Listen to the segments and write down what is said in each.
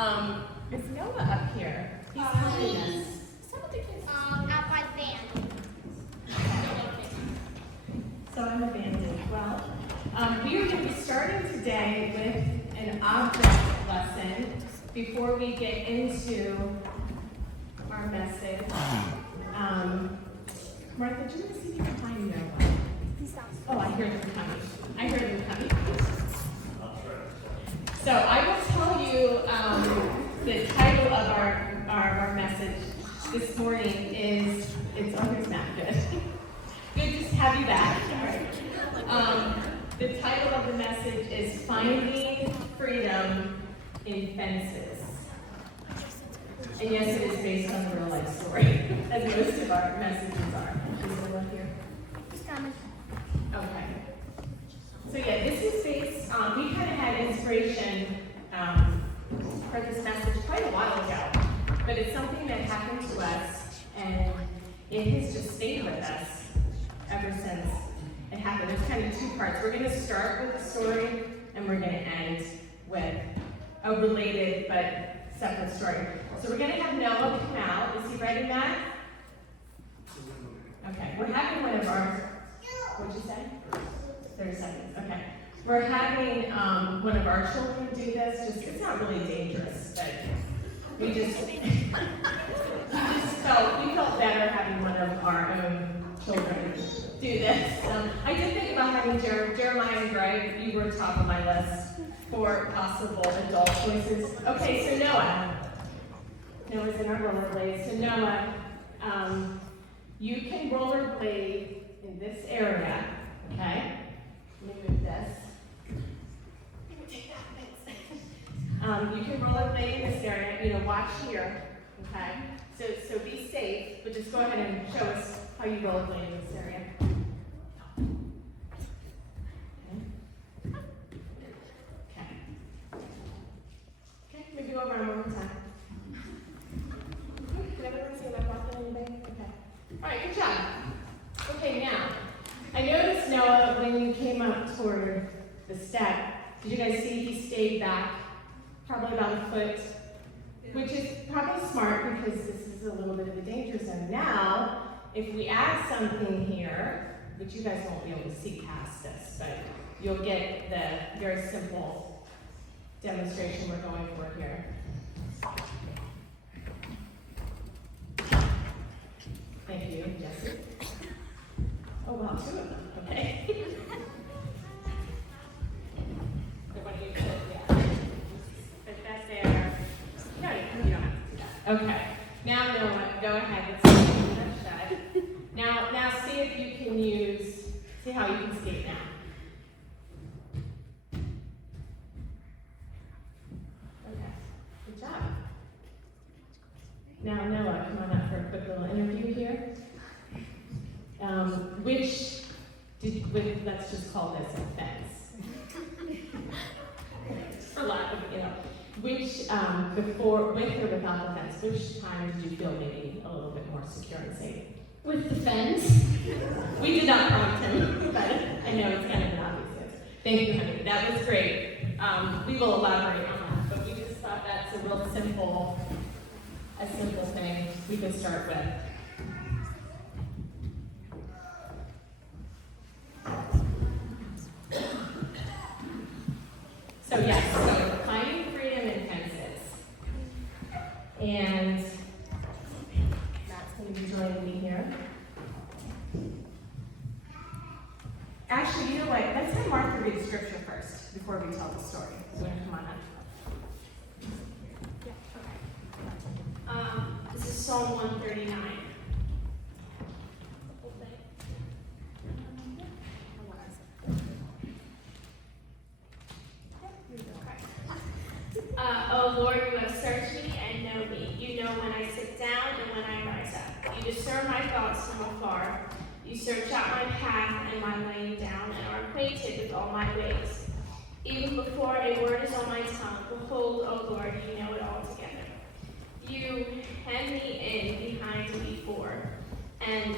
Is Noah up here? He's helping us. Some of the kids. At my band. So I'm abandoned. Well, we are going to be starting today with an object lesson before we get into our message. Martha, do you want to see if you can find Noah? Oh, I hear them coming. I heard them coming. So I will tell you the title of our message this morning is, it's always not good. Good to have you back. The title of the message is Finding Freedom in Fences. And yes, it is based on a real life story, as most of our messages are. Is Noah here? He's coming. Okay. So yeah, this is based, we kind of had inspiration for this message quite a while ago, but it's something that happened to us, and it has just stayed with us ever since it happened. There's kind of two parts. We're going to start with the story, and we're going to end with a related but separate story. So we're going to have Noah come out. Is he ready, Matt? Okay. We're having one of our, what'd you say? 30 seconds, okay. We're having one of our children do this. Just, it's not really dangerous, but we felt better having one of our own children do this. I did think about having Jeremiah and Greg. You were top of my list for possible adult choices. Okay, so Noah's in our rollerblades. So Noah, you can rollerblade in this area, okay? Let me move this. You can rollerblade in this area. Watch here. Okay. So be safe, but just go ahead and show us how you rollerblade in this area. Okay. Maybe go around one more time. Did everyone see my walking anything? Okay. All right. Good job. Okay. Now, I noticed, Noah, when you came up toward the step, did you guys see he stayed back probably about a foot, which is probably smart because this is a little bit of a danger zone. Now, if we add something here, which you guys won't be able to see past this, but you'll get the very simple demonstration we're going for here. Thank you, Jesse. Oh, wow, two of them, okay. So what do you put? Yeah. Put that there. No, you don't have to do that. Okay. Now, Noah, go ahead. Let's see that shut. Now see if you can see how you can skate now. Okay. Good job. Now, Noah, come on up for a quick little interview here. Let's just call this a fence. For lack of, which, before, with or without the fence, which time did you feel maybe a little bit more secure and safe? With the fence. We did not prompt him, but I know it's kind of an obvious answer. Thank you, honey. That was great. We will elaborate on that, but we just thought that's a real simple thing we could start with. So yes, so finding freedom in fences. And Matt's going to be joining me here. Actually, you know what? Let's have Martha read scripture first before we tell the story. So come on up. Yeah, okay. This is Psalm 139. O Lord, you have searched me and know me. You know when I sit down and when I rise up. You discern my thoughts from afar. You search out my path and my laying down and are acquainted with all my ways. Even before a word is on my tongue, behold, O Lord, you know it altogether. You hem me in behind and before, and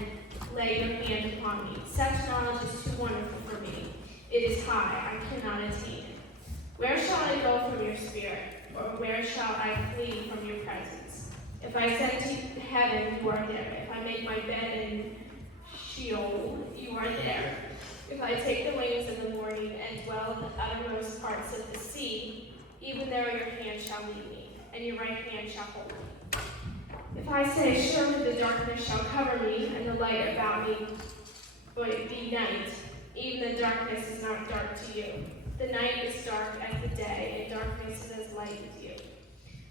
lay your hand upon me. Such knowledge is too wonderful for me. It is high, I cannot attain it. Where shall I go from your spirit? Or where shall I flee from your presence? If I ascend to heaven, you are there. If I make my bed in Sheol, you are there. If I take the wings of the morning and dwell in the uttermost parts of the sea, even there your hand shall lead me, and your right hand shall hold me. If I say, surely the darkness shall cover me, and the light about me be night, even the darkness is not dark to you. The night is dark as the day, and darkness is as light with you.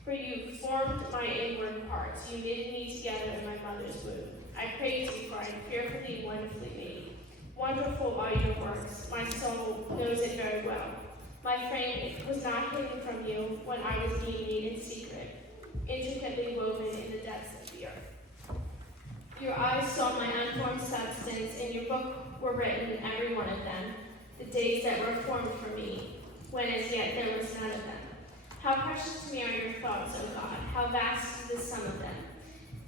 For you formed my inward parts. You knitted me together in my mother's womb. I praise you, for I am fearfully and wonderfully made. Wonderful are your works. My soul knows it very well. My frame was not hidden from you when I was being made in secret, intricately woven in the depths of the earth. Your eyes saw my unformed substance. In your book were written, every one of them, the days that were formed for me, when as yet there was none of them. How precious to me are your thoughts, O God. How vast is the sum of them.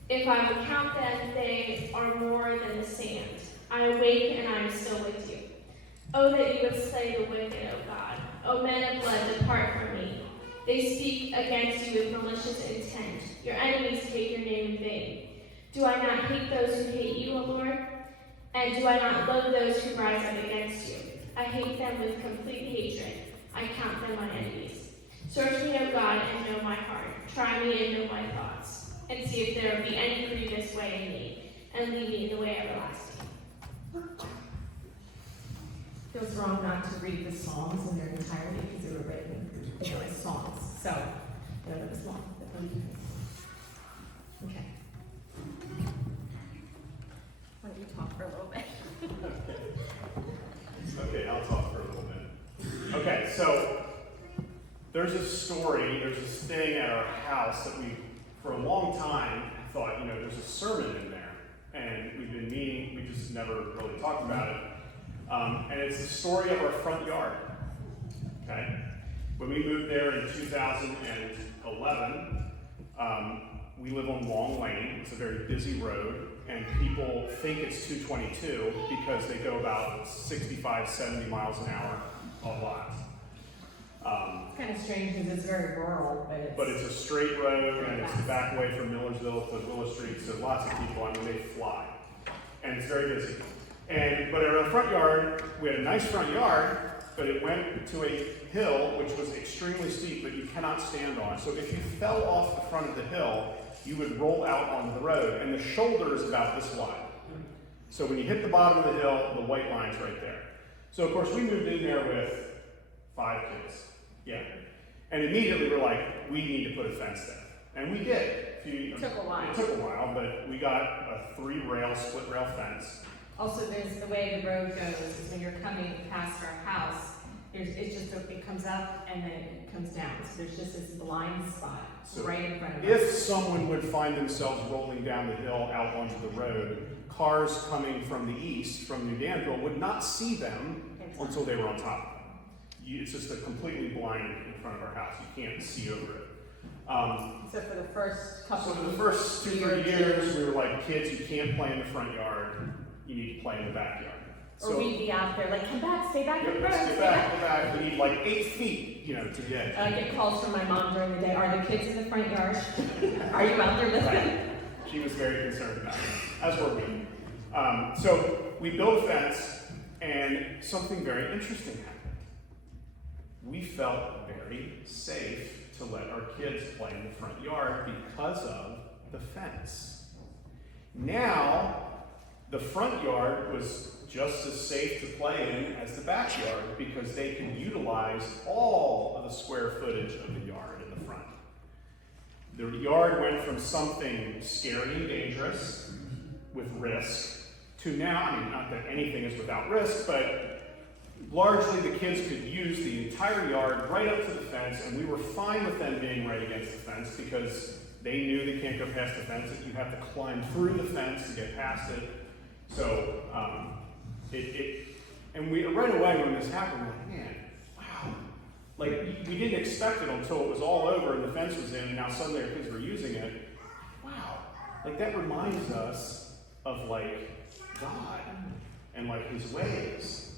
If I would count them, they are more than the sand. I awake and I am still with you. Oh, that you would slay the wicked, O God. O men of blood, depart from me. They speak against you with malicious intent. Your enemies take your name in vain. Do I not hate those who hate you, O Lord? And do I not love those who rise up against you? I hate them with complete hatred. I count them my enemies. Search me, O God, and know my heart. Try me and know my thoughts. And see if there be any grievous way in me, and lead me in the way everlasting. Feels wrong not to read the Psalms in their entirety because they were written as songs. So, I know that was long, but thank you. Okay. Why don't you talk for a little bit? Okay, I'll talk for a little bit. Okay, so there's a story, there's this thing at our house that we, for a long time, thought, there's a sermon in there. And we've been meaning, we just never really talked about it. And it's the story of our front yard. Okay? When we moved there in 2011, we live on Long Lane. It's a very busy road, and people think it's 222 because they go about 65, 70 miles an hour a lot. It's kind of strange because it's very rural, but it's a straight road, and it's the back way from Millersville to Willow Street, so lots of people, they fly. And it's very busy. But at our front yard, we had a nice front yard, but it went to a hill, which was extremely steep, but you cannot stand on. So if you fell off the front of the hill, you would roll out onto the road, and the shoulder is about this wide. So when you hit the bottom of the hill, the white line's right there. So of course, we moved in there with 5 kids. Yeah. And immediately we're like, we need to put a fence there. And we did. It took a while. It took a while, but we got a 3-rail, split rail fence. Also, there's the way the road goes is when you're coming past our house, it comes up and then it comes down. So there's just this blind spot right in front of us. If someone would find themselves rolling down the hill out onto the road, cars coming from the east, from New Danville, would not see them until they were on top of them. It's just a completely blind in front of our house. You can't see over it. So for the first couple So for the first 2-3 years, we were like, kids, you can't play in the front yard. You need to play in the backyard. Or we'd be out there like, come back, stay back in the road. Let's get back. We need like 8 feet, to get. I get calls from my mom during the day. Are the kids in the front yard? Are you out there listening? Right. She was very concerned about it, as were we. So we built a fence, and something very interesting happened. We felt very safe to let our kids play in the front yard because of the fence. Now, the front yard was just as safe to play in as the backyard because they can utilize all of the square footage of the yard in the front. The yard went from something scary and dangerous with risk to now, not that anything is without risk, but largely the kids could use the entire yard right up to the fence, and we were fine with them being right against the fence because they knew they can't go past the fence, that you have to climb through the fence to get past it. So, and we right away when this happened, we're like, man, wow. Like, we didn't expect it until it was all over and the fence was in, and now suddenly our kids were using it. Wow. Like, that reminds us of, like, God and, like, His ways.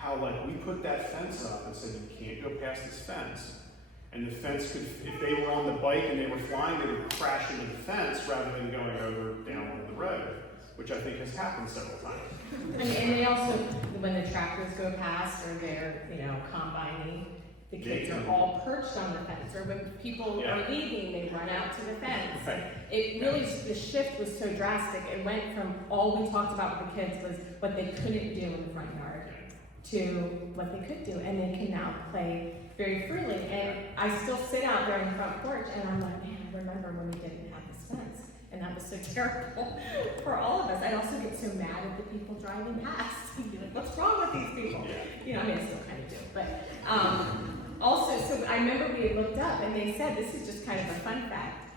how like we put that fence up and said you can't go past this fence. And the fence could, if they were on the bike and they were flying, they would crash into the fence rather than going over down the road, which I think has happened several times. And they also, when the tractors go past or they're, combining, the kids are all perched on the fence. Or when people are leaving, they run out to the fence. Right. It really, the shift was so drastic. It went from all we talked about with the kids was what they couldn't do in the front yard to what they could do. And they can now play very freely. And I still sit out there in the front porch and I'm like, man, I remember when we didn't have this fence. And that was so terrible for all of us. I'd also get so mad at the people driving past and be like, what's wrong with these people? I mean, I still kind of do. But also, so I remember we had looked up and they said, this is just kind of a fun fact.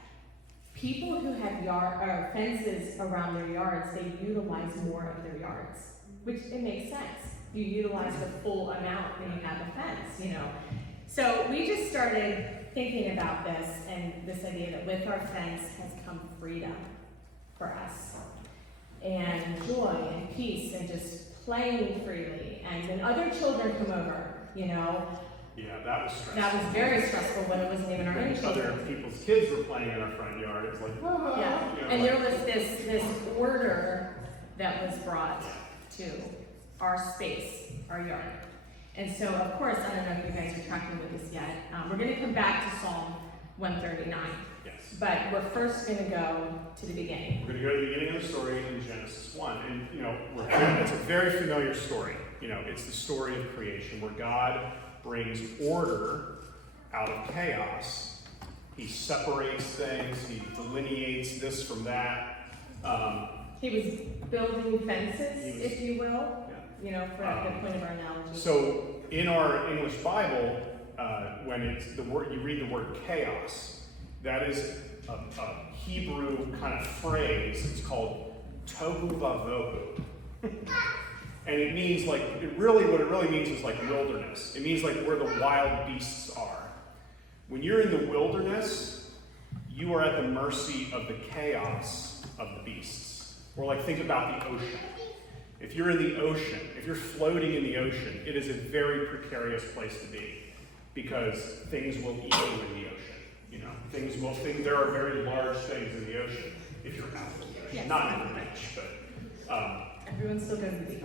People who have fences around their yards, they utilize more of their yards, which it makes sense. You utilize the full amount when you have a fence, So we just started thinking about this and this idea that with our fence has come freedom for us. And joy and peace and just playing freely. And when other children come over, Yeah, that was stressful. that was very stressful when it wasn't even our own children. Other people's kids were playing in our front yard. It's like, And there was this order that was brought to our space, our yard. And so, of course, I don't know if you guys are tracking with this yet. We're going to come back to Psalm 139. yes. But we're first going to go to the beginning. We're going to go to the beginning of the story in Genesis 1. And, it's a very familiar story. It's the story of creation where God brings order out of chaos. He separates things. He delineates this from that. He was building fences, if you will, for the point of our analogy. So in our English Bible, when it's the word, you read the word chaos, that is a Hebrew kind of phrase. It's called tohu vavohu. And it means what it really means is like wilderness. It means like where the wild beasts are. When you're in the wilderness, you are at the mercy of the chaos of the beasts. Or think about the ocean. If you're in the ocean, if you're floating in the ocean, it is a very precarious place to be because things will eat you in the ocean. There are very large things in the ocean if you're out of the ocean. Yes. Not in the beach, but Everyone still goes to the beach.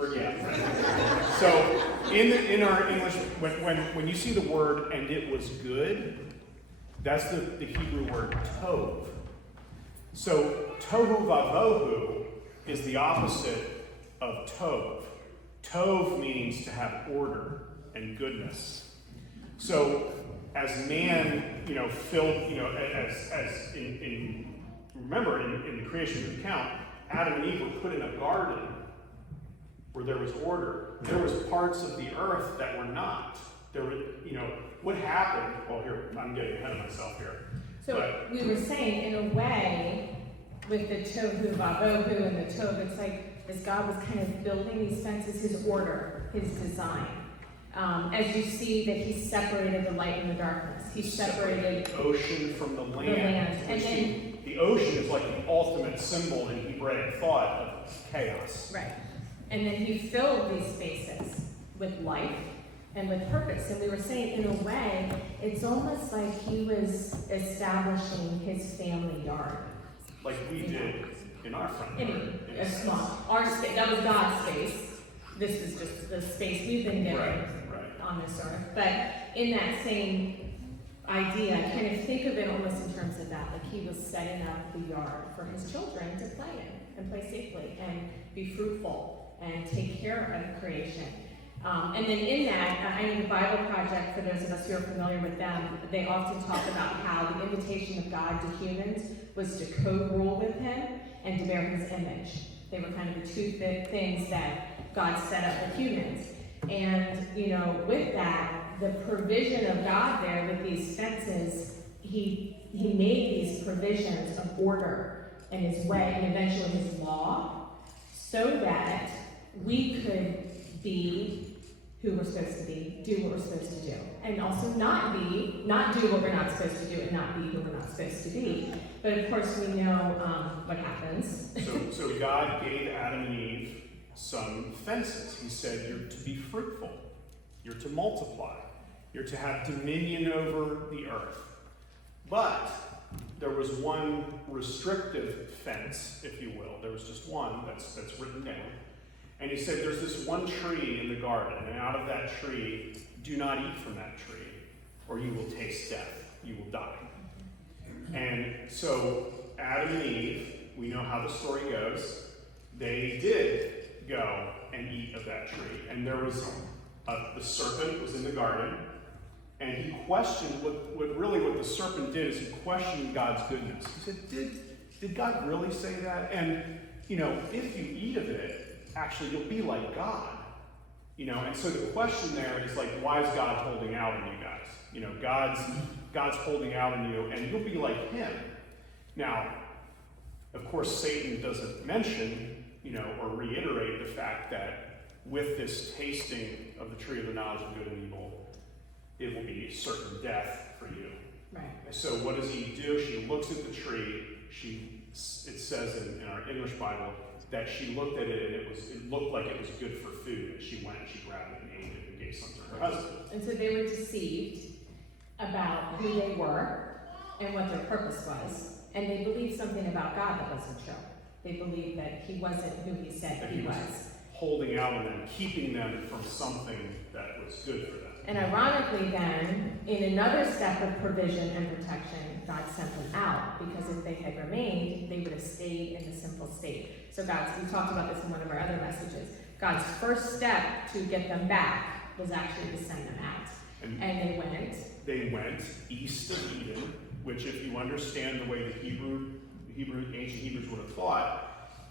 So in our English, when you see the word "and it was good," that's the Hebrew word tov. So tohu vavohu is the opposite of tov. Tov means to have order and goodness. So as man, remember in the creation account, Adam and Eve were put in a garden where there was order. There was parts of the earth that were not. There were, what happened? Well, here, I'm getting ahead of myself here. So we were saying, in a way, with the tohu vavohu and the tov, it's like as God was kind of building these fences, his order, his design. As you see that he separated the light and the darkness. He separated the ocean from the land. And then the ocean is like the ultimate symbol in Hebraic thought of chaos. Right. And then he filled these spaces with life and with purpose. And we were saying, in a way, it's almost like he was establishing his family yard. Like we did in our front yard. In a small, our space, that was God's space. This is just the space we've been given on this earth. But in that same idea, kind of think of it almost in terms of that, like he was setting up the yard for his children to play in and play safely and be fruitful and take care of creation. And then in that, I know the Bible Project, for those of us who are familiar with them, they often talk about how the invitation of God to humans was to co-rule with him and to bear his image. They were kind of the two things that God set up with humans. And, with that, the provision of God there with these fences, he made these provisions of order in his way and eventually his law so that we could be who we're supposed to be, do what we're supposed to do, and also not do what we're not supposed to do and not be who we're not supposed to be. But of course we know what happens. So God gave Adam and Eve some fences. He said, you're to be fruitful. You're to multiply. You're to have dominion over the earth. But there was one restrictive fence, if you will. There was just one that's written down. And he said, there's this one tree in the garden, and out of that tree, do not eat from that tree, or you will taste death. You will die. And so Adam and Eve, we know how the story goes, they did go and eat of that tree. And there was, the serpent was in the garden, and he questioned, what the serpent did is he questioned God's goodness. He said, did God really say that? And, if you eat of it, actually you'll be like God. And so the question there is like, why is God holding out on you guys? God's holding out on you, and you'll be like him. Now, of course, Satan doesn't mention, or reiterate the fact that with this tasting of the tree of the knowledge of good and evil, it will be certain death for you. Right. So what does he do? She looks at the tree. It says in our English Bible that she looked at it and it looked like it was good for food. And she went and she grabbed it and ate it and gave some to her husband. And so they were deceived about who they were and what their purpose was. And they believed something about God that wasn't true. They believed that he wasn't who he said he was. Holding out on them, keeping them from something that was good for them. And ironically then, in another step of provision and protection, God sent them out, because if they had remained, they would have stayed in the simple state. So we talked about this in one of our other messages. God's first step to get them back was actually to send them out. And they went east of Eden, which if you understand the way the ancient Hebrews would have thought,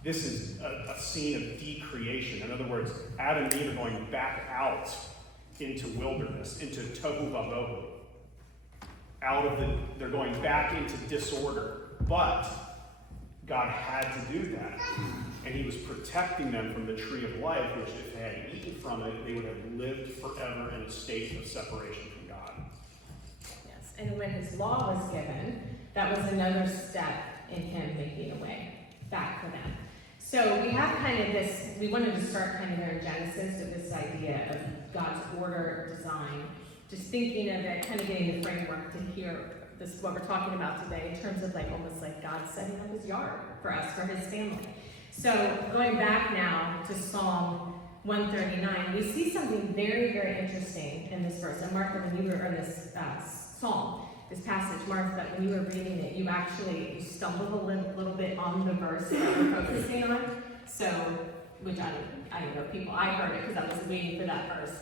this is a scene of decreation. In other words, Adam and Eve are going back out into wilderness, into tohu vabohu. They're going back into disorder. But God had to do that. And he was protecting them from the tree of life, which if they had eaten from it, they would have lived forever in a state of separation from God. Yes, and when his law was given, that was another step in him making a way back for them. So we have kind of this, we wanted to start kind of there in Genesis with this idea of God's order, design, just thinking of it, kind of getting the framework to hear this, what we're talking about today, in terms of like almost like God setting up his yard for us, for his family. So going back now to Psalm 139, we see something very, very interesting in this verse. And Martha, when you were in this psalm, this passage, Martha, when you were reading it, you stumbled a little bit on the verse that we're focusing on. So, which I don't know, I heard it because I was waiting for that verse.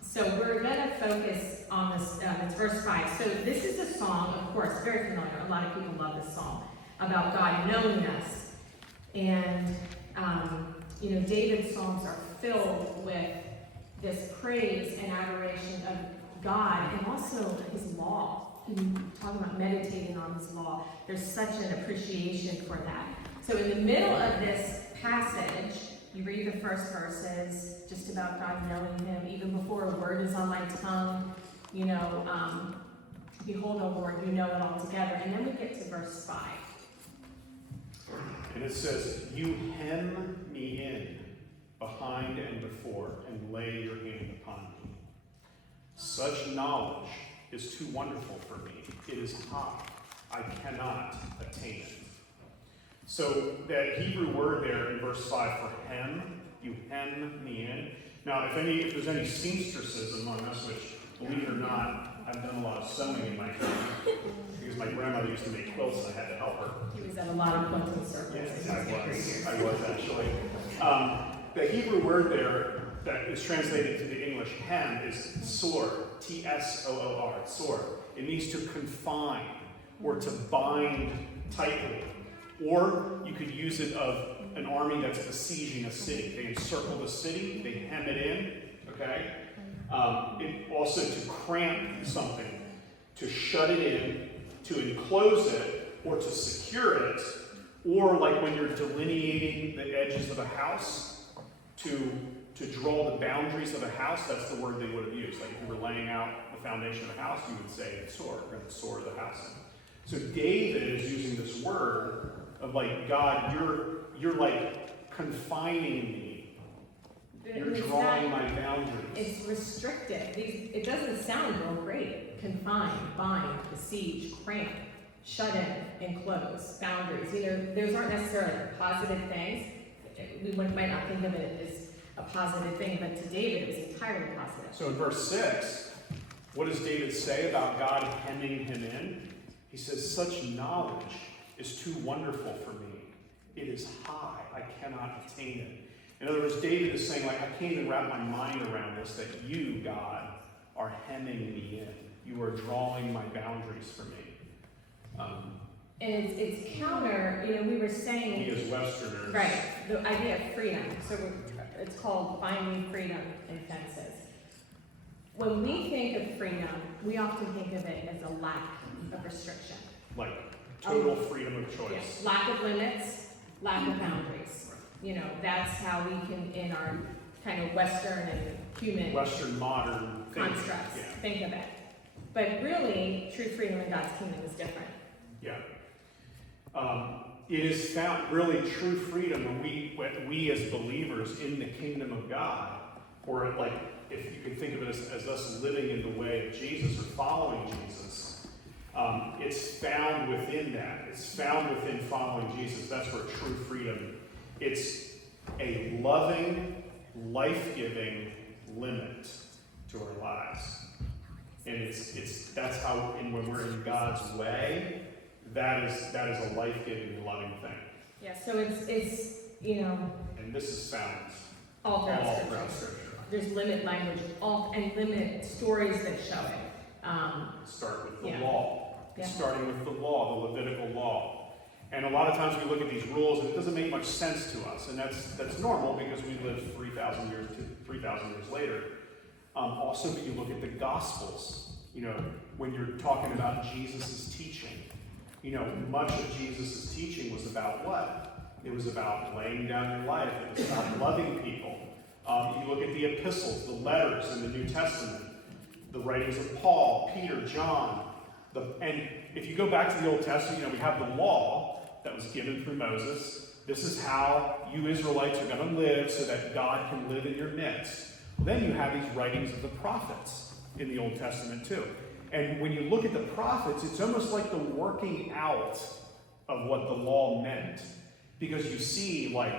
So we're going to focus on this, it's verse 5. So this is a song, of course, very familiar. A lot of people love this song, about God knowing us. And, David's songs are filled with this praise and adoration of God and also his law. Talking about meditating on his law. There's such an appreciation for that. So in the middle of this passage, you read the first verses just about God knowing him, even before a word is on my tongue, behold, O Lord, you know it all together. And then we get to verse 5. And it says, you hem me in behind and before, and lay your hand upon me. Such knowledge is too wonderful for me. It is high. I cannot attain it. So that Hebrew word there in verse 5 for hem, you hem me in. Now, if there's any seamstresses among us, which, believe it or not, I've done a lot of sewing in my family, because my grandmother used to make quilts and I had to help her. He was at a lot of quilting circles. Yes, I was actually. The Hebrew word there that is translated to the English hem is tsor, T-S-O-O-R, tsor. It means to confine or to bind tightly. Or you could use it of an army that's besieging a city. They encircle the city, they hem it in, okay? It also to cramp something, to shut it in, to enclose it, or to secure it, or like when you're delineating the edges of a house, to draw the boundaries of a house. That's the word they would have used. Like if you were laying out the foundation of a house, you would say tsor, we're going to soar the house in. So David is using this word of like, God, you're like confining me You're It's drawing not- my boundaries. It's restricted. It doesn't sound real great. Confined, bind, besiege, cramp, shut in, enclose, boundaries. You know, those aren't necessarily positive things. Might not think of it as a positive thing, but to David it was entirely positive. So in verse 6, what does David say about God hemming him in? He says, such knowledge is too wonderful for me. It is high. I cannot attain it. In other words, David is saying, like, I can't even wrap my mind around this, that you, God, are hemming me in. You are drawing my boundaries for me. And it's counter, you know, we were saying, We as Westerners. right, the idea of freedom. So it's called finding freedom in fences. When we think of freedom, we often think of it as a lack of restriction. Like total freedom of choice. Yes, lack of limits, lack of boundaries. You know, that's how we can, in our kind of Western and human Western modern thinking. constructs, Yeah. think of it. But really, true freedom in God's kingdom is different. Yeah. It is found really true freedom when we as believers in the kingdom of God, or like if you can think of it as us living in the way of Jesus or following Jesus, it's found within that. It's found within following Jesus. That's where true freedom. It's a loving, life-giving limit to our lives. And that's how, and when we're in God's way, that is a life-giving, loving thing. Yeah, so it's you know, And this is found all throughout all Scripture. throughout Scripture. There's limit language, and limit stories that show it. Start with the Yeah. law. Yeah. Starting with the law, the Levitical law. And a lot of times we look at these rules and it doesn't make much sense to us. And that's normal because we live 3,000 years later. Also, when you look at the Gospels, you know, when you're talking about Jesus' teaching, you know, much of Jesus' teaching was about what? It was about laying down your life. It was about loving people. You look at the epistles, the letters in the New Testament, the writings of Paul, Peter, John. And if you go back to the Old Testament, you know, we have the law that was given through Moses. This is how you Israelites are going to live so that God can live in your midst. Then you have these writings of the prophets in the Old Testament too. And when you look at the prophets, it's almost like the working out of what the law meant. Because you see, like,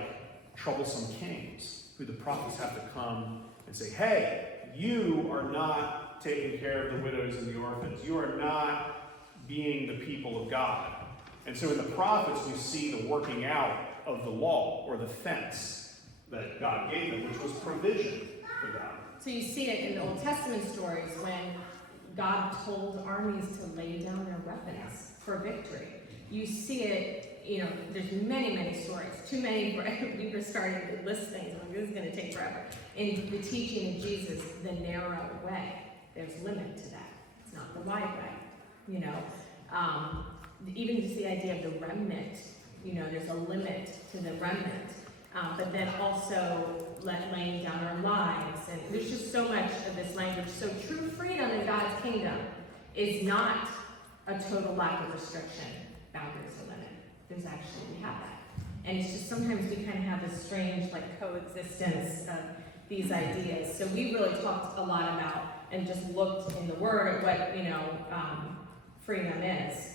troublesome kings who the prophets have to come and say, hey, you are not taking care of the widows and the orphans. You are not being the people of God. And so in the prophets, we see the working out of the law, or the fence that God gave them, which was provision for them. So you see it in the Old Testament stories when God told armies to lay down their weapons for victory. You see it, you know, there's many, many stories. Too many, we were starting to list things, and this is going to take forever. In the teaching of Jesus, the narrow way, there's limit to that. It's not the wide way, you know. Even just the idea of the remnant, you know, there's a limit to the remnant. But then also laying down our lives. And there's just so much of this language. So true freedom in God's kingdom is not a total lack of restriction, boundaries or limit. There's actually, we have that. And it's just sometimes we kind of have this strange like coexistence of these ideas. So we really talked a lot about and just looked in the Word at what, you know, freedom is.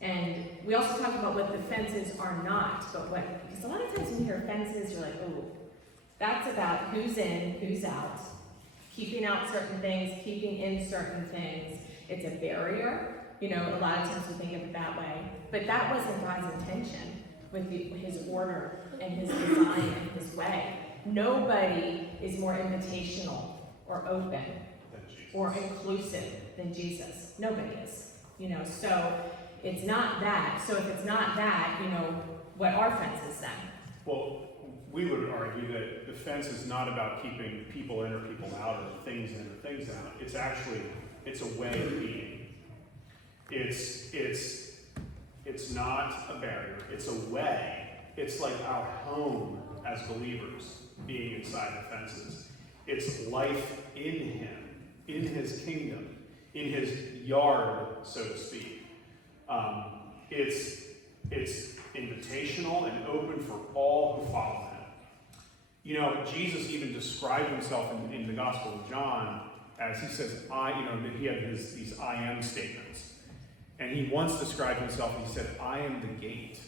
And we also talked about what the fences are not, but what, because a lot of times when you hear fences, you're like, oh, that's about who's in, who's out, keeping out certain things, keeping in certain things. It's a barrier, you know, a lot of times we think of it that way. But that wasn't God's intention with his order and his design and his way. Nobody is more invitational or open or inclusive than Jesus. Nobody is, you know, so it's not that. So if it's not that, you know, what are fences then? Well, we would argue that the fence is not about keeping people in or people out, or things in or things out. It's actually, it's a way of being. It's not a barrier. It's a way. It's like our home as believers being inside the fences. It's life in Him, in His kingdom, in His yard, so to speak. It's invitational and open for all who follow Him. You know, Jesus even described himself in the Gospel of John as he says, that he had these I am statements. And he once described himself, he said, I am the gate,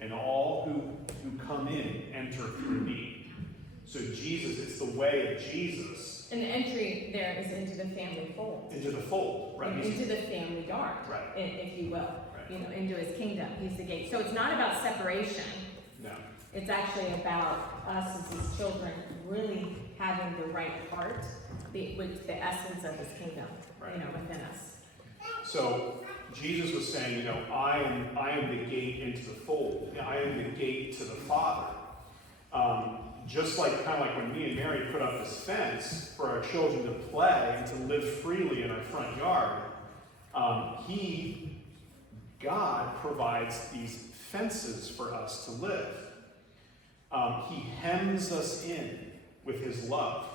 and all who come in enter through me. So Jesus, it's the way of Jesus. And the entry there is into the family fold. Into the fold, right? Into the family yard, Right. if you will. Right. Into his kingdom. He's the gate. So it's not about separation. No. It's actually about us as his children really having the right heart, with the essence of his kingdom, Right. Within us. So Jesus was saying, I am the gate into the fold. I am the gate to the Father. Just kind of like when me and Mary put up this fence for our children to play and to live freely in our front yard, God provides these fences for us to live. He hems us in with his love.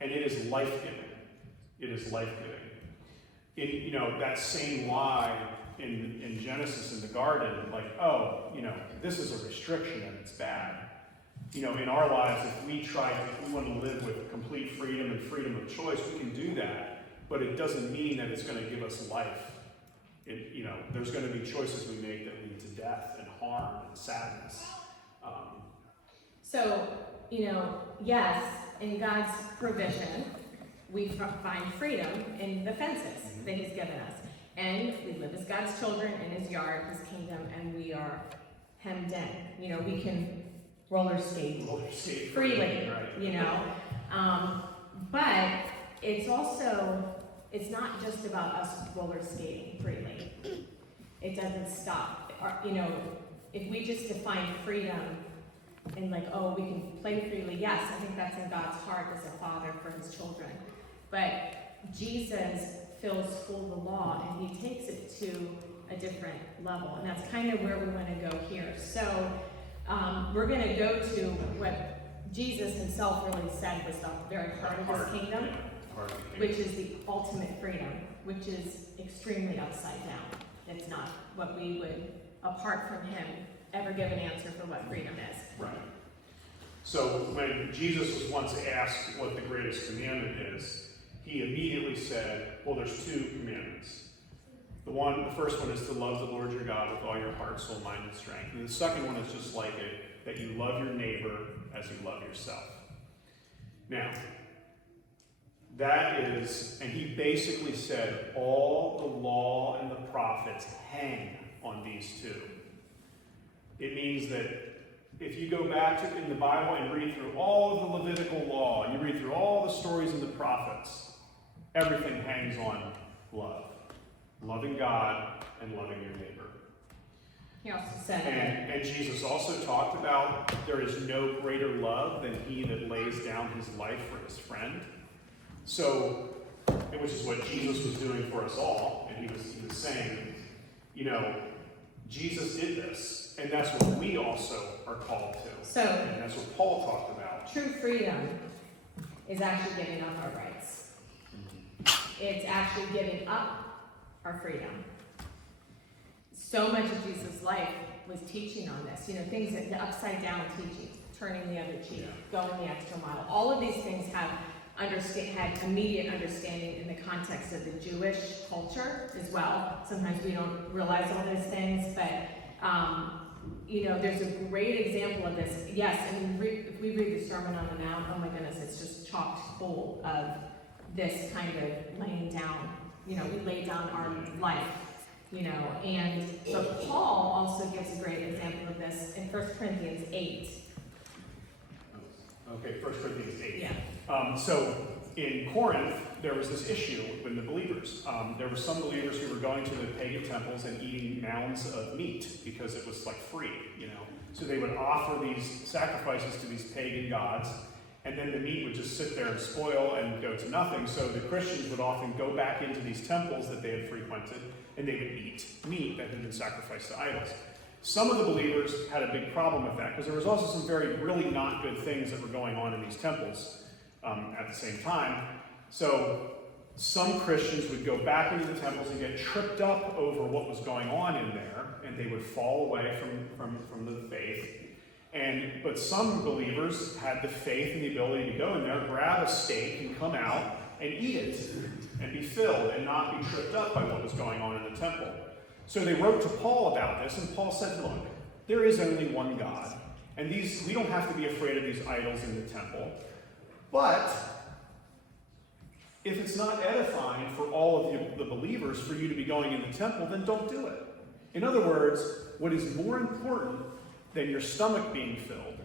And it is life-giving. It is life-giving. That same lie in Genesis in the garden, this is a restriction and it's bad. In our lives, if we want to live with complete freedom and freedom of choice, we can do that. But it doesn't mean that it's going to give us life. There's going to be choices we make that lead to death and harm and sadness. So, yes, in God's provision, we find freedom in the fences that he's given us. And we live as God's children in his yard, his kingdom, and we are hemmed in. We can roller skate freely, right. But it's not just about us roller skating freely. It doesn't stop. If we just define freedom and we can play freely, yes, I think that's in God's heart as a father for his children. But Jesus fills full the law and he takes it to a different level. And that's kind of where we want to go here. So we're going to go to what Jesus himself really said was the very heart of his kingdom, which is the ultimate freedom, which is extremely upside down. It's not what we would, apart from him, ever give an answer for what freedom is. Right. So when Jesus was once asked what the greatest commandment is, he immediately said, well, there's two commandments. The first one is to love the Lord your God with all your heart, soul, mind, and strength. And the second one is just like it, that you love your neighbor as you love yourself. Now, that is, and he basically said, all the law and the prophets hang on these two. It means that if you go back in the Bible and read through all of the Levitical law, and you read through all the stories in the prophets, everything hangs on love. Loving God and loving your neighbor. He also said and Jesus also talked about there is no greater love than he that lays down his life for his friend. So, which is what Jesus was doing for us all, and he was saying, Jesus did this, and that's what we also are called to. So, and that's what Paul talked about. True freedom is actually giving up our rights. It's actually giving up our freedom. So much of Jesus' life was teaching on this. Things that the upside down teaching, turning the other cheek, going the extra mile. All of these things had immediate understanding in the context of the Jewish culture as well. Sometimes we don't realize all those things, but there's a great example of this. Yes, if we read the Sermon on the Mount, oh my goodness, it's just chock full of this kind of laying down. We lay down our life, but Paul also gives a great example of this in 1 Corinthians 8. Okay, 1 Corinthians 8. Yeah. So in Corinth, there was this issue with the believers. There were some believers who were going to the pagan temples and eating mounds of meat because it was free, So they would offer these sacrifices to these pagan gods, and then the meat would just sit there and spoil and go to nothing. So the Christians would often go back into these temples that they had frequented, and they would eat meat that had been sacrificed to idols. Some of the believers had a big problem with that, because there was also some really not good things that were going on in these temples at the same time. So some Christians would go back into the temples and get tripped up over what was going on in there, and they would fall away from the faith. But some believers had the faith and the ability to go in there, grab a steak, and come out and eat it, and be filled, and not be tripped up by what was going on in the temple. So they wrote to Paul about this, and Paul said, look, there is only one God, and we don't have to be afraid of these idols in the temple. But if it's not edifying for all of the believers for you to be going in the temple, then don't do it. In other words, what is more important than your stomach being filled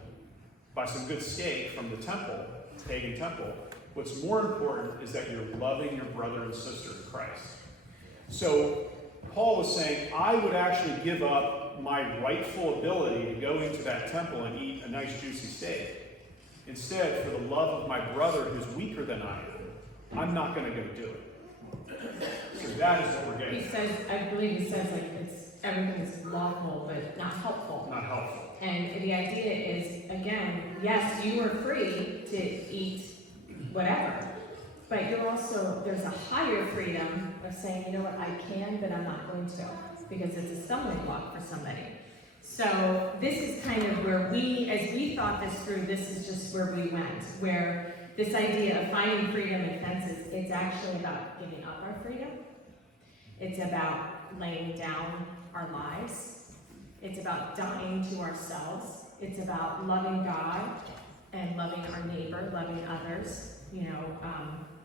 by some good steak from the temple, pagan temple, what's more important is that you're loving your brother and sister in Christ. So Paul was saying, I would actually give up my rightful ability to go into that temple and eat a nice juicy steak. Instead, for the love of my brother who's weaker than I am, I'm not going to go do it. So that is what we're getting. He says, I believe he says, like, everything's lawful, but not helpful. Not helpful. And the idea is, again, yes, you are free to eat whatever, but there's a higher freedom of saying, you know what, I can, but I'm not going to, because it's a stumbling block for somebody. So this is kind of where as we thought this through, this is just where we went, where this idea of finding freedom in fences, it's actually about giving up our freedom. It's about laying down our lives. It's about dying to ourselves. It's about loving God and loving our neighbor, loving others,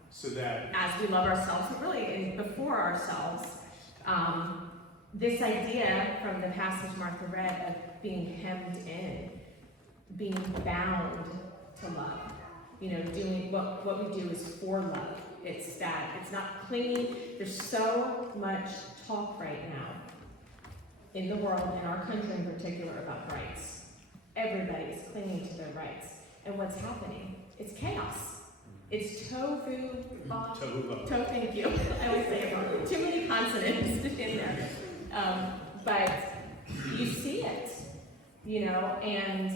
so that as we love ourselves, but really before ourselves. This idea from the passage Martha read of being hemmed in, being bound to love, doing what we do is for love. It's not clinging. There's so much talk right now in the world, in our country in particular, about rights. Everybody's clinging to their rights. And what's happening? It's chaos. It's tohu, thank you. I always say it wrong. Too many consonants in there. But you see it, and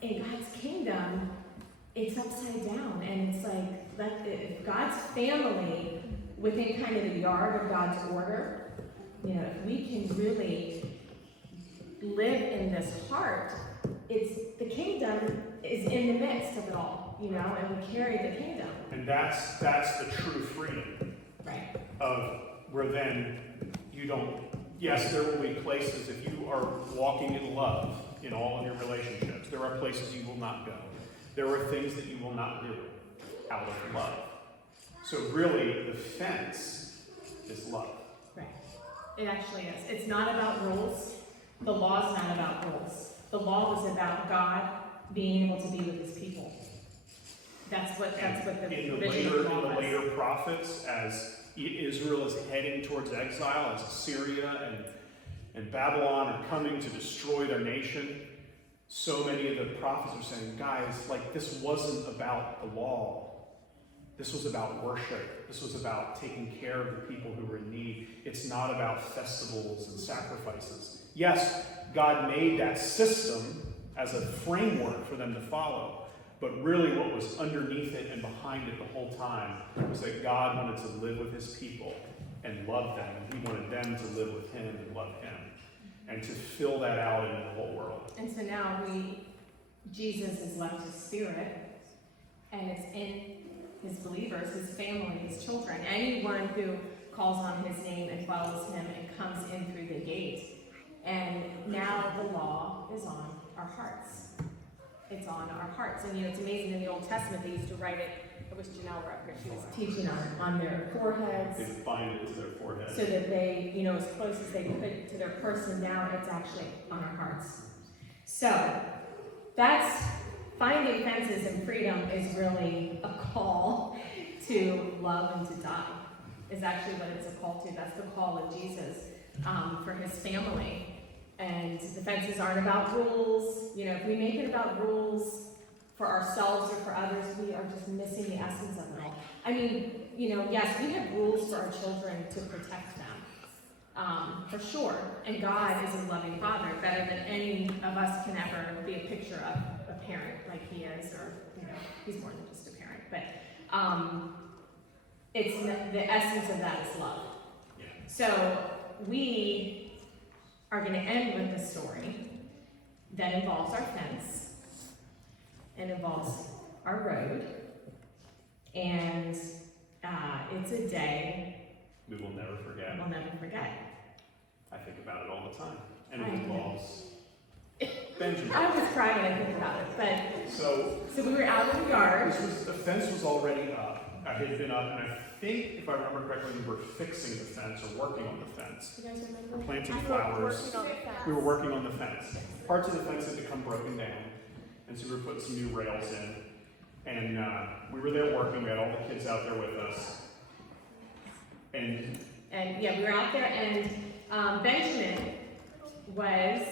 in God's kingdom, it's upside down. And it's like God's family within kind of the yard of God's order, if we can really live in this heart, the kingdom is in the midst of it all, and we carry the kingdom. And that's the true freedom. Right. Of where then you don't, yes, there will be places, if you are walking in love in all of your relationships, there are places you will not go. There are things that you will not do out of love. So really, the fence is love. Right. It actually is. It's not about rules. The law is not about rules. The law is about God being able to be with his people. That's what the vision of the law was. In the later prophets, as Israel is heading towards exile, as Assyria and Babylon are coming to destroy their nation, so many of the prophets are saying, guys, this wasn't about the law. This was about worship. This was about taking care of the people who were in need. It's not about festivals and sacrifices. Yes, God made that system as a framework for them to follow. But really what was underneath it and behind it the whole time was that God wanted to live with his people and love them. And he wanted them to live with him and love him. And to fill that out in the whole world. And so now Jesus has left his spirit, and it's in his believers, his family, his children, anyone who calls on his name and follows him and comes in through the gate. And now the law is on our hearts. It's on our hearts. And it's amazing, in the Old Testament they used to write it. I wish Janelle were up here. She was teaching on their foreheads. They would bind it to their forehead. So that they, as close as they could to their person. Now it's actually on our hearts. So that's finding fences and freedom is really a call to love and to die. Is actually what it's a call to. That's the call of Jesus for his family. And the fences aren't about rules. If we make it about rules for ourselves or for others, we are just missing the essence of it all. I mean, yes, we have rules for our children to protect them, for sure. And God is a loving father, better than any of us can ever be a picture of a parent like he is, or, he's more than just a parent. But it's the essence of that is love. Yeah. So we are going to end with the story that involves our fence, and involves our road, and it's a day We will never forget. we'll never forget. I think about it all the time. And I it know. involves Benjamin. I always cry when I think about it, but, So so we were out in the yard. the fence was already up. It had been up, and I think, if I remember correctly, we were fixing the fence or working on the fence. You guys remember? Planting I flowers. working on the fence. We were working on the fence. Parts of the fence had become broken down, and so we were putting some new rails in. And we were there working. We had all the kids out there with us. And And yeah, we were out there, and Benjamin was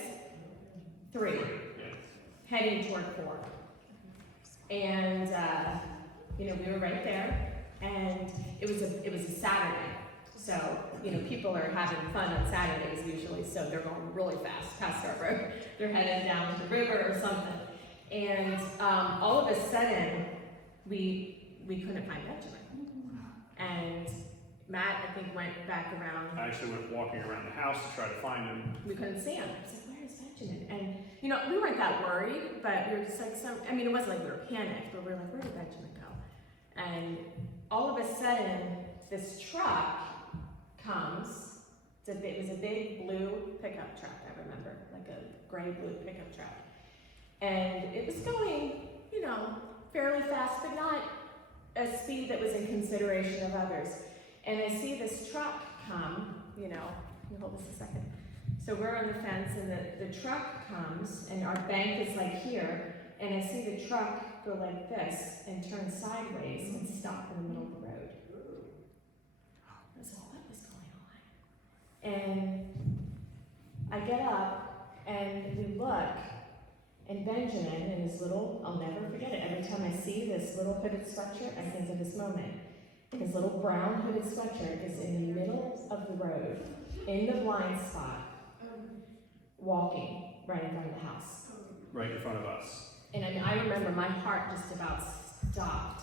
3, yeah, heading toward 4. And you know, we were right there, and it was a Saturday. So, you know, people are having fun on Saturdays usually, so they're going really fast past our road. They're headed down to the river or something. And all of a sudden, we couldn't find Benjamin. And Matt, I think, went back around. I actually went walking around the house to try to find him. We couldn't see him. I said, "Where is Benjamin?" And you know, we weren't that worried, but we were just like, I mean, it wasn't like we were panicked, but we were like, "Where did Benjamin go?" And all of a sudden, this truck comes. It was a big blue pickup truck. I remember, like a gray blue pickup truck, and it was going, you know, fairly fast, but not a speed that was in consideration of others. And I see this truck come, you know, can you hold this a second? So we're on the fence, and the truck comes, and our bank is like here, and I see the truck go like this and turn sideways and stop in the middle of the road. I was like, what is going on? And I get up, and we look, and Benjamin in his little, I'll never forget it, every time I see this little hooded sweatshirt, I think of this moment. His little brown hooded sweatshirt is in the middle of the road, in the blind spot, walking right in front of the house. Right in front of us. And I mean, I remember my heart just about stopped.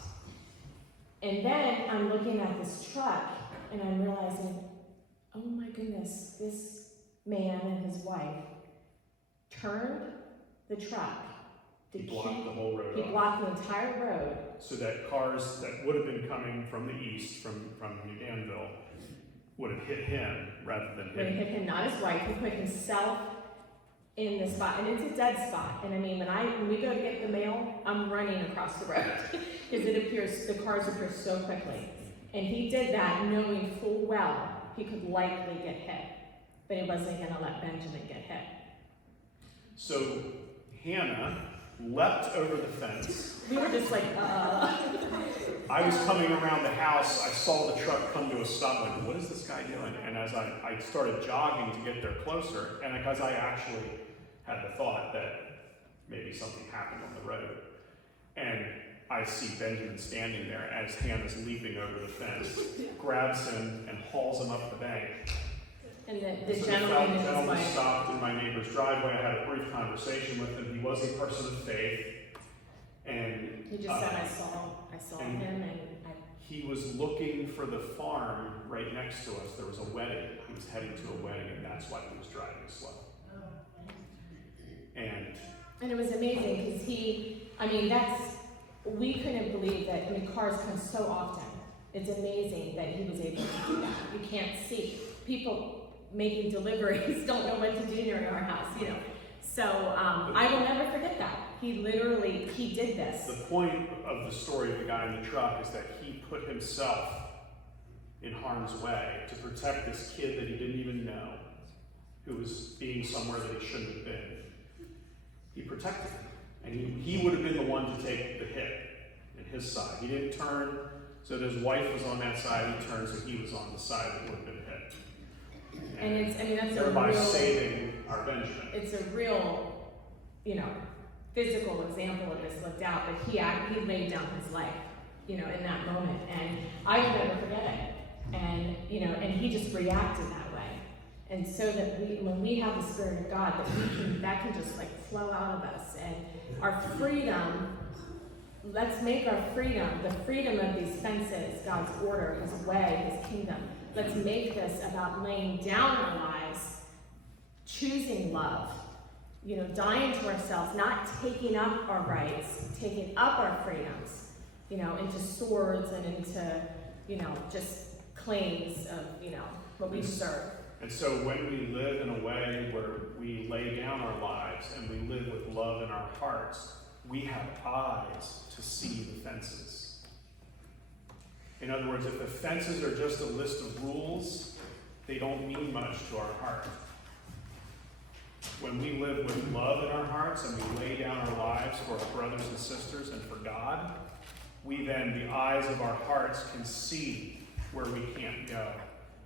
And then I'm looking at this truck, and I'm realizing, oh my goodness, this man and his wife turned the truck. He blocked the whole road He off. blocked the entire road. So that cars that would have been coming from the east, from New Danville, would have hit him rather than But it hit hit him, not his wife. He put himself in the spot, and it's a dead spot. And I mean, when we go to get the mail, I'm running across the road because the cars appear so quickly. And he did that knowing full well he could likely get hit, but he wasn't going to let Benjamin get hit. So Hannah leapt over the fence. We were just like, I was coming around the house, I saw the truck come to a stop, like, what is this guy doing? And as I started jogging to get there closer, and because I actually had the thought that maybe something happened on the road, and I see Benjamin standing there as Hannah's leaping over the fence, grabs him and hauls him up the bank. And the So gentleman and his gentleman wife. stopped in my neighbor's driveway. I had a brief conversation with him. He was a person of faith, and He just said, I saw and- him, and he was looking for the farm right next to us. There was a wedding. He was heading to a wedding, and that's why he was driving slow. And it was amazing because we couldn't believe that. I mean, cars come so often. It's amazing that he was able to do that. You can't see. People making deliveries don't know what to do near our house, you know. So I will never forget that. He did this. the point of the story of the guy in the truck is that he put himself in harm's way to protect this kid that he didn't even know, who was being somewhere that he shouldn't have been. He protected him, and he would have been the one to take the hit in his side. He didn't turn so that his wife was on that side. He turned so he was on the side that would have been hit. And that's thereby a real, saving our Benjamin. it's a real, you know, physical example of this lived out, but he laid down his life, you know, in that moment, and I will never forget it. And, you know, and he just reacted that way. And so that when we have the Spirit of God, that can just like flow out of us. And our freedom, let's make our freedom, the freedom of these fences, God's order, His way, His kingdom. Let's make this about laying down our lives, choosing love, dying to ourselves, not taking up our rights, taking up our freedoms, into swords and into, just claims of, what we deserve. And so when we live in a way where we lay down our lives and we live with love in our hearts, we have eyes to see the fences. In other words, if the fences are just a list of rules, they don't mean much to our heart. When we live with love in our hearts and we lay down our lives for our brothers and sisters and for God, we then, the eyes of our hearts can see where we can't go.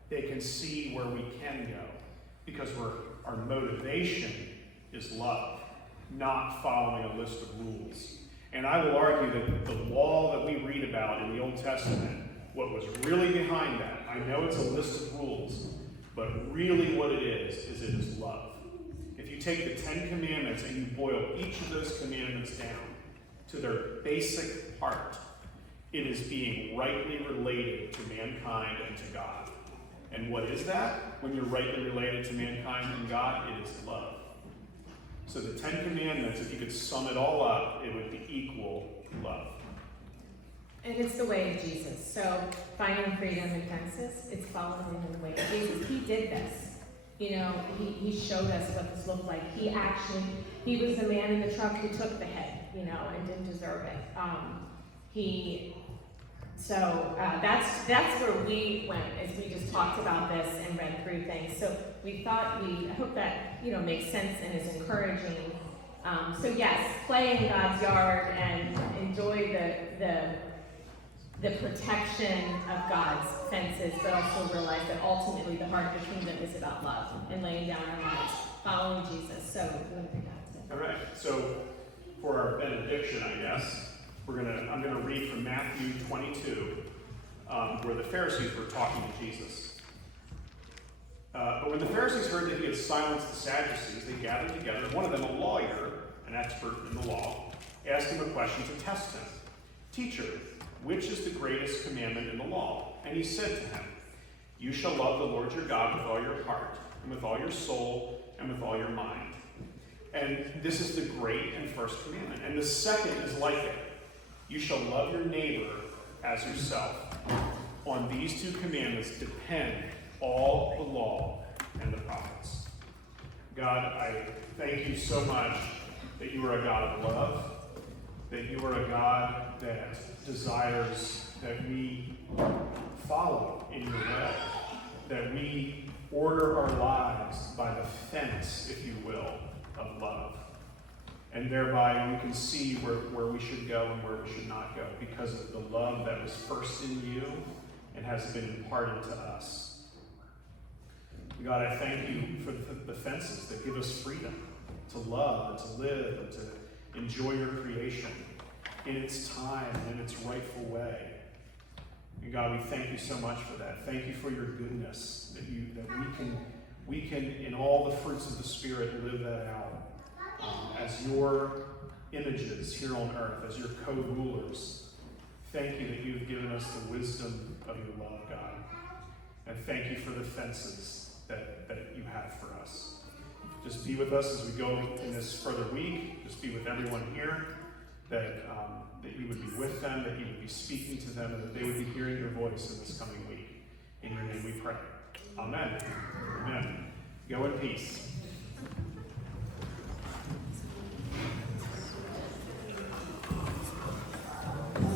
They can see where we can go because our motivation is love, not following a list of rules. And I will argue that the law that we read about in the Old Testament, what was really behind that, I know it's a list of rules, but really what it is it is love. If you take the 10 Commandments and you boil each of those commandments down to their basic heart, it is being rightly related to mankind and to God. And what is that? When you're rightly related to mankind and God, it is love. So the 10 Commandments, if you could sum it all up, it would be equal love. And it's the way of Jesus. So finding freedom in fences, it's following in the way of Jesus. He did this. He showed us what this looked like. He was the man in the truck who took the head, and didn't deserve it. That's where we went as we just talked about this and read through things. So I hope that, makes sense and is encouraging. So yes, play in God's yard and enjoy the protection of God's fences, but also realize that ultimately the heart of the kingdom is about love and laying down our lives, following Jesus. So what do you think? All right, so for our benediction, I guess, I'm gonna read from Matthew 22, where the Pharisees were talking to Jesus. But when the Pharisees heard that he had silenced the Sadducees, they gathered together, and one of them, a lawyer, an expert in the law, asked him a question to test him. "Teacher, which is the greatest commandment in the law?" And he said to him, "You shall love the Lord your God with all your heart, and with all your soul, and with all your mind." And this is the great and first commandment. And the second is like it. You shall love your neighbor as yourself. On these two commandments depend all the law and the prophets. God, I thank you so much that you are a God of love, that you are a God that desires that we follow in your way, that we order our lives by the fence, if you will, of love. And thereby we can see where we should go and where we should not go because of the love that was first in you and has been imparted to us. God, I thank you for the fences that give us freedom to love and to live and to enjoy your creation in its time and in its rightful way. And God, we thank you so much for that. Thank you for your goodness, that we can in all the fruits of the Spirit live that out as your images here on earth, as your co-rulers. Thank you that you've given us the wisdom of your love, God. And thank you for the fences that you have for us. Just be with us as we go in this further week. Just be with everyone here, that you would be with them, that you would be speaking to them, and that they would be hearing your voice in this coming week. In your name we pray. Amen. Amen. Go in peace.